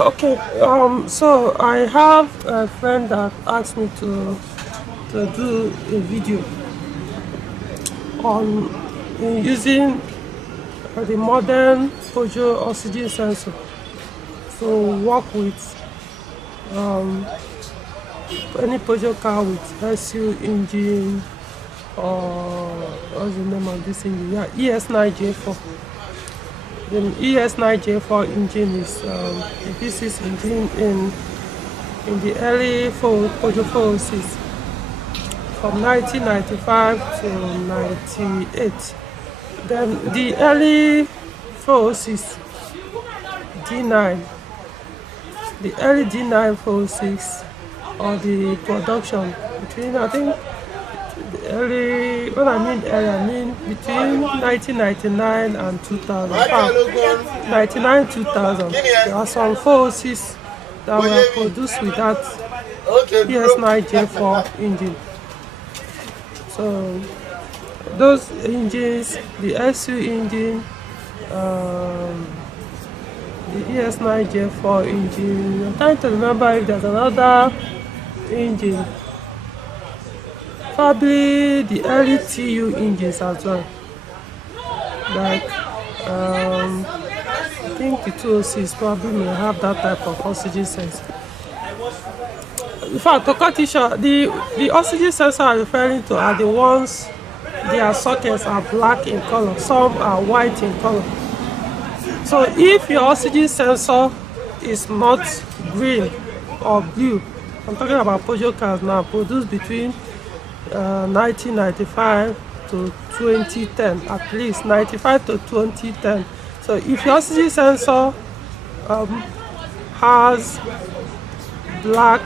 Okay, so I have a friend that asked me to do a video on using the modern Peugeot oxygen sensor to work with any Peugeot car with SU engine, or what's the name of this engine? Yeah, ES9J4. The ES9J4 engine is the V6 engine in the early Peugeot 406 from 1995 to 98. Then the early 406 D9, the early D9 406, or the production between, I think, the early, when I mean early, I mean between 1999 and 2000. 99 2000. There are some 406 that were produced with that ES9J4 engine. So those engines, the SU engine, the ES9J4 engine, I'm trying to remember if there's another engine, probably the early TU engines as well, like I think the 206 probably may have that type of oxygen sensor. In fact, to cut it short, the oxygen sensor I'm referring to are the ones, their sockets are black in color, some are white in color. So if your oxygen sensor is not green or blue, I'm talking about Peugeot cars now, produced between 1995 to 2010, at least 95 to 2010. So if your oxygen sensor has black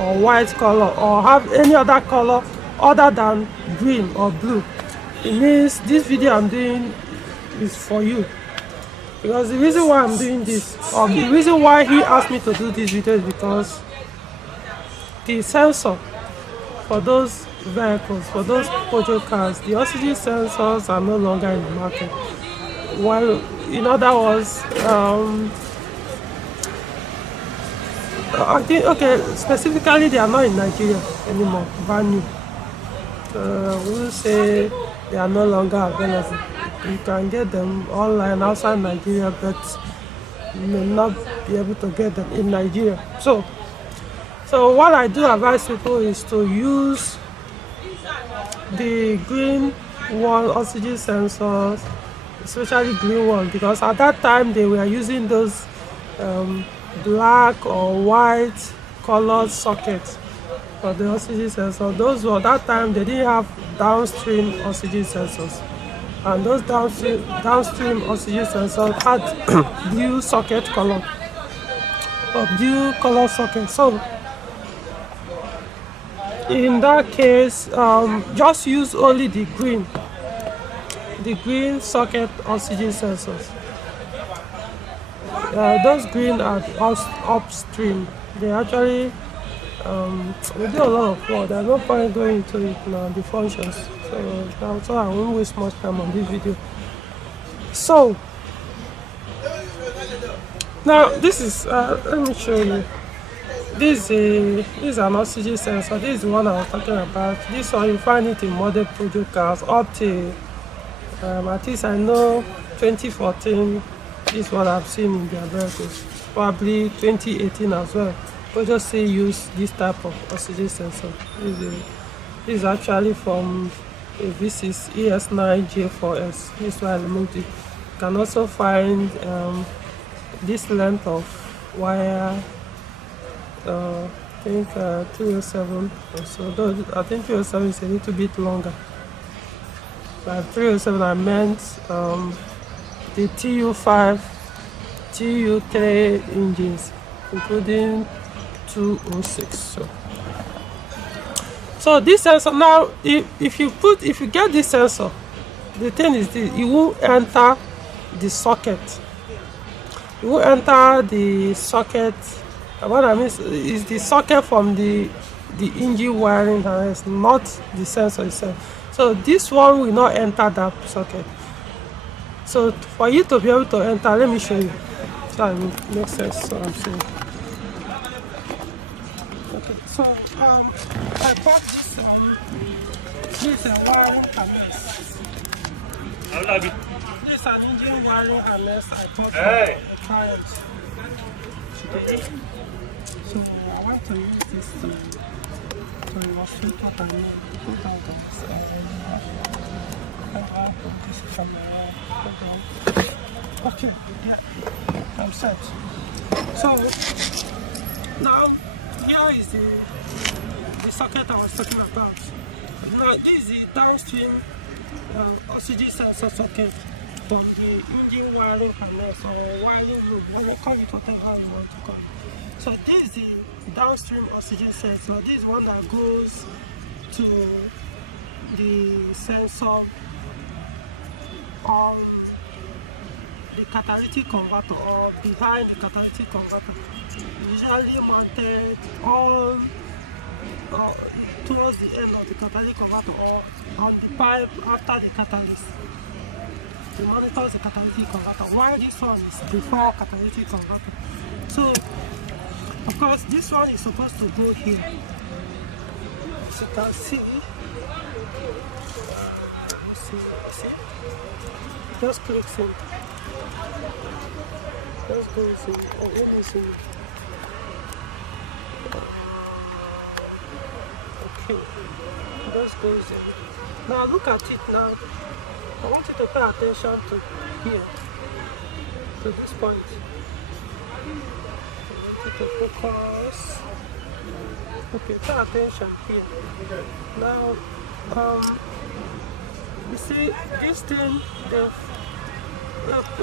or white color, or have any other color other than green or blue, it means this video I'm doing is for you. Because the reason why I'm doing this, or the reason why he asked me to do this video, is because the sensor for those vehicles, for those Peugeot cars, the oxygen sensors are no longer in the market. While, in other words, I think, okay, specifically they are not in Nigeria anymore, brand new. We will say they are no longer available. You can get them online outside Nigeria, but you may not be able to get them in Nigeria. So what I do advise people is to use the green one oxygen sensors, especially green one, because at that time they were using those black or white colored sockets for the oxygen sensor. Those were, that time they didn't have downstream oxygen sensors, and those downstream oxygen sensors had blue socket color, or blue color socket. So in that case, just use only the green socket oxygen sensors. Those green are upstream. They actually we do a lot of work. There's no point going into it now, the functions. So I won't waste much time on this video. So now this is let me show you. This is an oxygen sensor. This is the one I was talking about. This one you find it in modern Peugeot cars up to at least I know 2014. This is what I've seen in their vehicles. Probably 2018 as well. Peugeot still use this type of oxygen sensor. This is actually from a V6 ES9J4S. This is why I removed it. You can also find this length of wire. I think 307 or so. Though I think 307 is a little bit longer. By 307 I meant the TU5, TU3 engines, including 206. So this sensor now, if you get this sensor, the thing is this: it won't enter the socket. It won't enter the socket. What I mean is the socket from the engine wiring harness, not the sensor itself. So this one will not enter that socket. So for you to be able to enter, let me show you. That makes sense what I'm saying. Okay, so I bought this wiring harness. This is an engine wiring harness I bought from a client today. So I want to use this to illustrate what I mean. Hold on guys. This is from hold on. Okay, yeah, I'm set. So now here is the socket I was talking about. Now this is the downstream oxygen sensor socket from the engine wiring harness or wiring loop. Let me call it whatever you want to call it. So this is the downstream oxygen sensor. This is one that goes to the sensor on the catalytic converter or behind the catalytic converter. Usually mounted on towards the end of the catalytic converter or on the pipe after the catalyst. It monitors the catalytic converter, while this one is before catalytic converter. So of course this one is supposed to go here. As you can see, see? Just clicks in. Just goes in. Oh, let me see. Okay. Just goes in. Now look at it now. I want you to pay attention to here. To this point. I want you to focus. Okay, pay attention here. Now you see this thing, they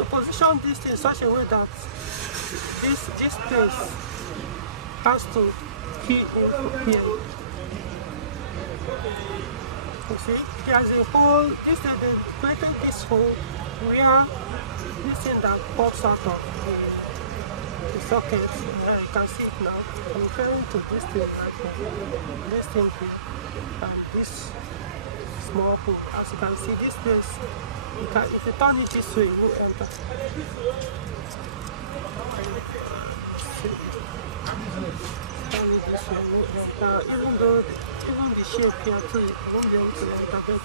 position this thing in such a way that this place has to key in here. You see, there's a hole. This thing, they created this hole where this thing that pops out of the socket. You can see it now. I'm referring to this thing right now. This thing here and this small hole. As you can see, this place, if you turn it this way, you will enter. Turn it this way, you will enter. Even the shape here too, you won't be able to enter it.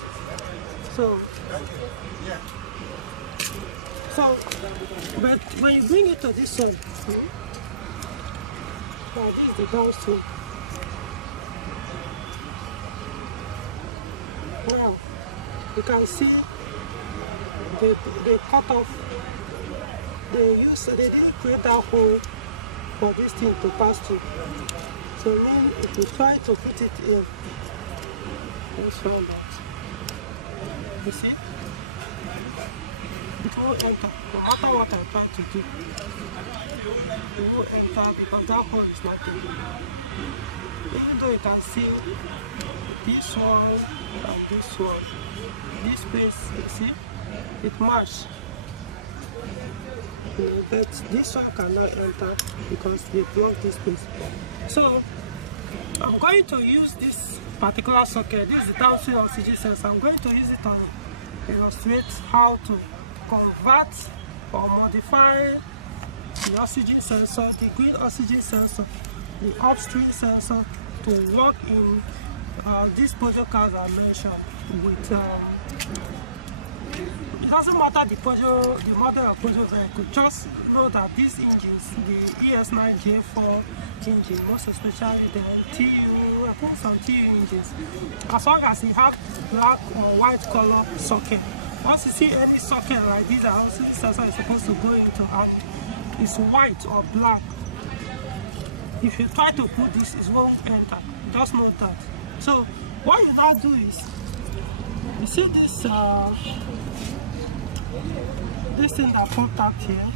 But when you bring it to this one, now this is the downstream. Now, you can see they cut off, they didn't create that hole for this thing to pass through. So then if you try to put it in, let's show that. You see? It will enter, no matter what I try to do. It will enter because that hole is not in. Even though you can see this one and this one, this space, you see, it matches. But this one cannot enter because they block this space. So I'm going to use this particular socket. This is the downstream oxygen sensor. I'm going to use it to illustrate how to convert or modify the oxygen sensor, the green oxygen sensor, the upstream sensor to work in these Peugeot cars I mentioned with it doesn't matter the model of Peugeot vehicle, just know that these engines, the ES9 J4 engine, most especially the TU, I think some TU engines, as long as it have black or white color socket. Once you see any socket like this, oxygen sensor is supposed to go into, and it's white or black, if you try to put this, it won't enter. Just know that. So what you now do is, you see this this thing that popped out here.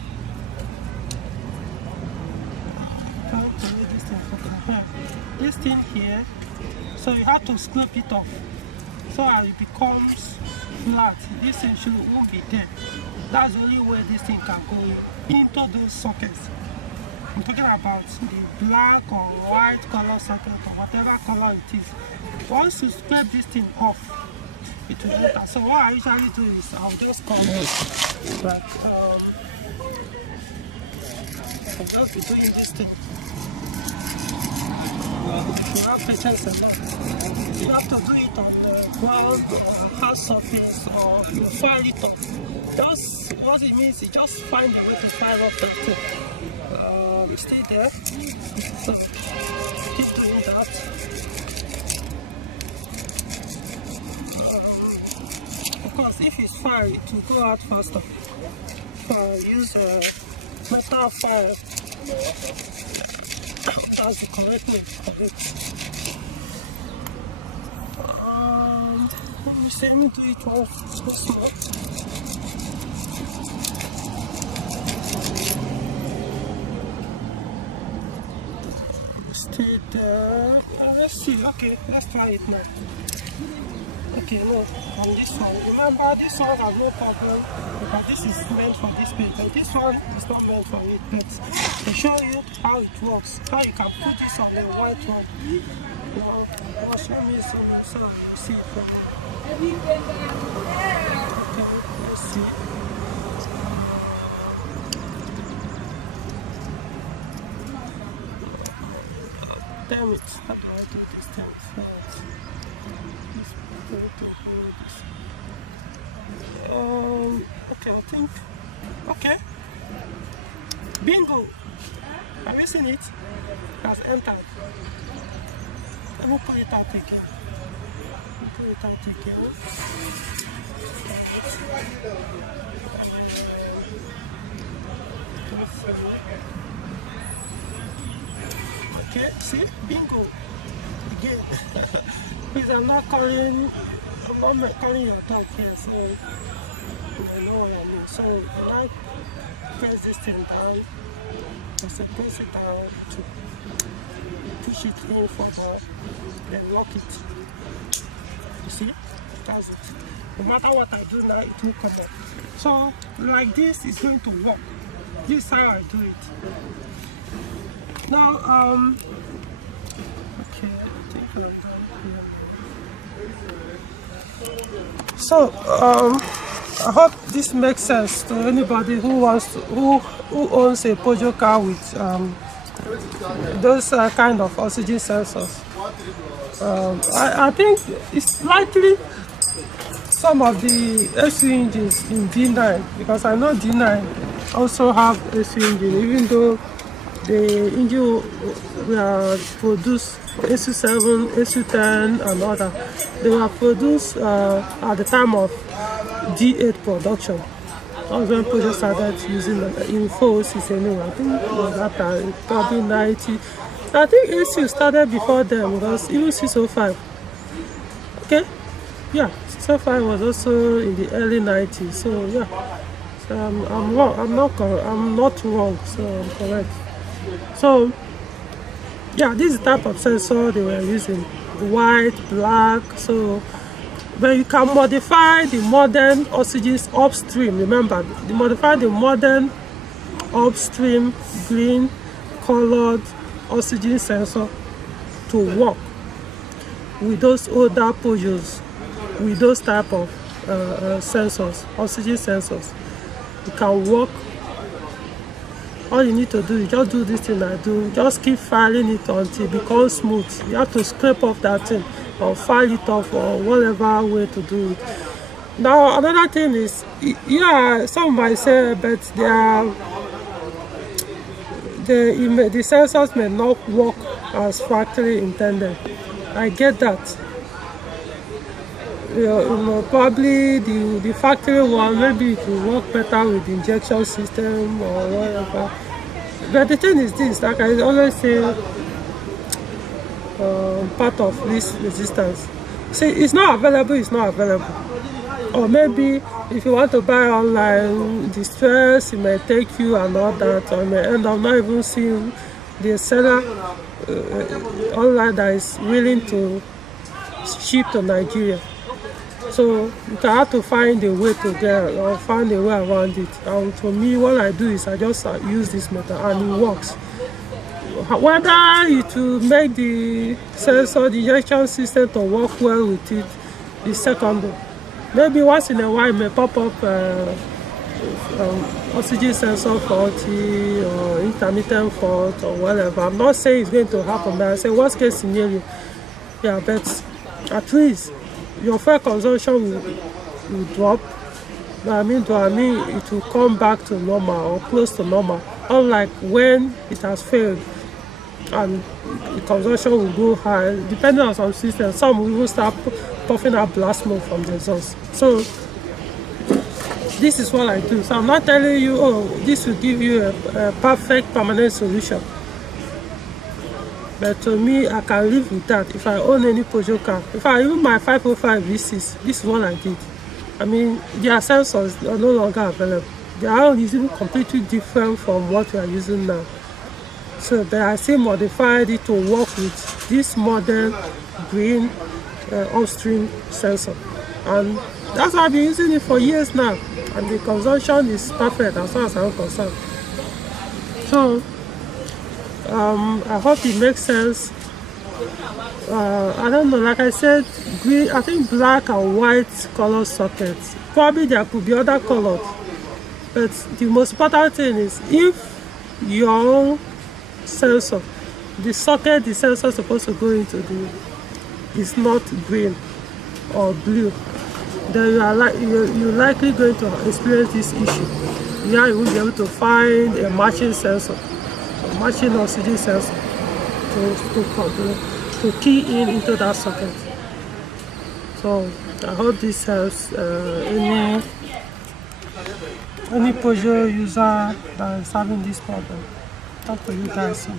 This thing here, so you have to scrape it off so as it becomes flat. This thing won't be there. That's the only way this thing can go into those sockets. I'm talking about the black or white color socket or whatever color it is. Once you scrape this thing off, it will enter. So what I usually do is I'll just come back. can just be doing this thing. You have patience enough. You have to do it on ground or hard surface, or you fire it up. Just what it means is just find a way to fire up the thing. Stay there. So keep doing that. Of course, if it's fire, it will go out faster. Use metal fire. That's the correct way for it. Let me do it one so small. Stay there. Let's see. Okay, let's try it now. Okay, no, on this one. Remember, this one has no problem because this is meant for this page, and this one is not meant for it. But to show you how it works, how you can put this on the white one. I'll show me some so you see it. Okay, let's see. Damn it, how do I do this thing first? Okay, I think. Okay. Bingo! Have you seen it? It has entered. Let me put it out again. Okay, see? Bingo! Again. Please, I'm not calling your dog here, so you know what I mean. So when I press this thing down, I say press it down to push it in further, then lock it. You see? That's it. No matter what I do now, it will come up. So like this is going to work. This is how I do it. Now, okay, I think we're done here. So, I hope this makes sense to anybody who owns a Peugeot car with those kind of oxygen sensors. I think it's likely some of the SU engines in D9, because I know D9 also have SU engine, even though the engine were produced SU7, SU10 and other. They were produced at the time of D8 production. That was when Peugeot started using them in 406 anyway. I think it was that time, probably 90. I think SU started before them, because even 605. Okay? Yeah, 605 was also in the early 90s. So yeah, so I'm wrong. I'm not wrong. So I'm correct. So yeah, this is the type of sensor they were using, white, black. So but you can modify the modern oxygen upstream. Remember, you modify the modern upstream green colored oxygen sensor to work with those older Peugeots, with those type of sensors, oxygen sensors. You can work. All you need to do is just do this thing I do. Just keep filing it until it becomes smooth. You have to scrape off that thing or file it off, or whatever way to do it. Now another thing is, yeah, some might say, but the sensors may not work as factory intended. I get that. You know, probably the factory one, maybe it will work better with the injection system or whatever. But the thing is this, like I always say, part of this resistance. See, it's not available, it's not available. Or maybe if you want to buy online, the stress it may take you and all that, or you may end up not even seeing the seller online that is willing to ship to Nigeria. So you can have to find a way to get, or find a way around it. And for me, what I do is I just use this method and it works. Whether it will make the sensor, the injection system to work well with it is secondary. Maybe once in a while it may pop up oxygen sensor faulty or intermittent fault or whatever. I'm not saying it's going to happen, but I say worst case scenario. Yeah, but at least your fuel consumption will drop. But I mean, it will come back to normal or close to normal. Unlike when it has failed and the consumption will go high, depending on some systems. Some will even start puffing out blast smoke from the exhaust. So this is what I do. So I'm not telling you, oh, this will give you a perfect permanent solution. But to me, I can live with that. If I own any Peugeot car, if I even my 505 V6, this is what I did. I mean, their sensors are no longer available. Their own is even completely different from what we are using now. So but I still modified it to work with this modern green upstream sensor. And that's why I've been using it for years now. And the consumption is perfect as far as I'm concerned. So, I hope it makes sense. I don't know, like I said, green, I think black and white color sockets. Probably there could be other colors. But the most important thing is if your sensor, the socket the sensor is supposed to go into is not green or blue, then you're likely going to experience this issue. Yeah, you will be able to find a matching sensor, a matching oxygen sensor to key into that socket. So I hope this helps any Peugeot user that is having this problem. Talk to you guys soon.